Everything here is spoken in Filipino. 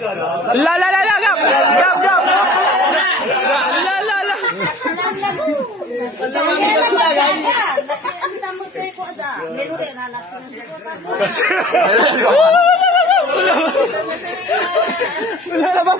La la la la gap. Gap gap. La la la. Wala na ba?